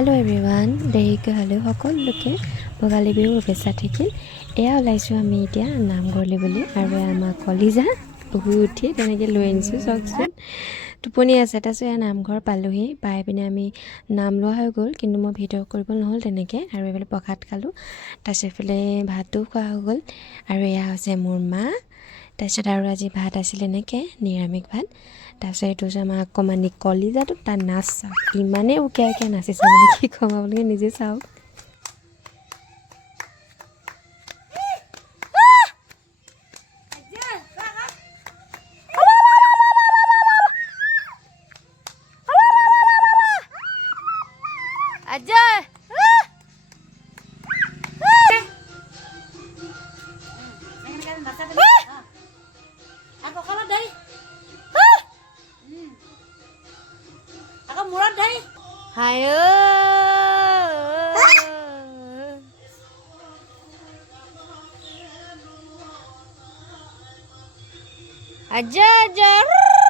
Hello' everyone, দেৰিকৈ হ'লেও সকলোকে ভোগালী বিহুৰ শুভেচ্ছা থাকিল। এয়া ওলাইছোঁ আমি এতিয়া নামঘৰলৈ বুলি, আৰু আমাৰ কলিজা শুই উঠি তেনেকৈ লৈ আনিছোঁ। চাওকচোন টোপনি আছে। তাৰপিছত এয়া নামঘৰ পালোহি, পাই পিনে আমি নাম লোৱা হৈ গ'ল, কিন্তু মই ভিডিঅ' কৰিব নহ'ল তেনেকৈ। আৰু এইফালে প্ৰসাদ খালোঁ, তাৰপিছত এইফালে ভাতো খোৱা হৈ গ'ল। আৰু এয়া হৈছে মোৰ মা। তাৰপিছত আৰু আজি ভাত আছিলে এনেকৈ নিৰামিষ ভাত। তাৰপিছত এইটো হৈছে আমাৰ অকণমানি কলিজাটো, তাৰ নাচ চাওক, ইমানেই উকিয়াই উকিয়াই নাচিছে মানে কি ক'ম, আপোনালোকে নিজে চাওক। Hayo aja aja